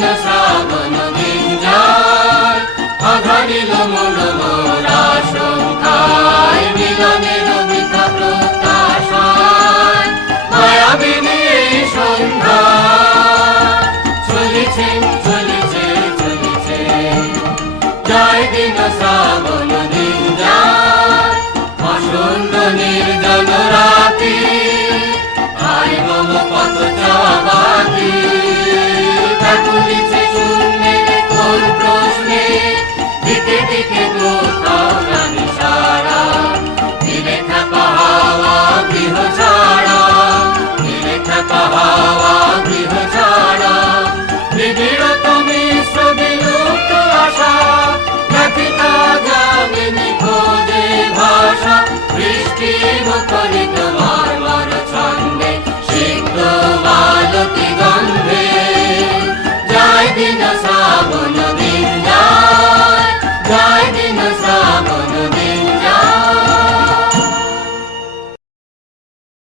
কৃষ্ণ শ্রাবণ দিন যায় অঘরিল মন মোরা শঙ্কায় মিলনের বৃথা প্রত্যাশায় মায়াবিনী এই সন্ধ্যা চলেছে চলেছে চলেছে জয় দিন শ্রাবণ দিন যায় আসন্ন নির্জনরা happiness.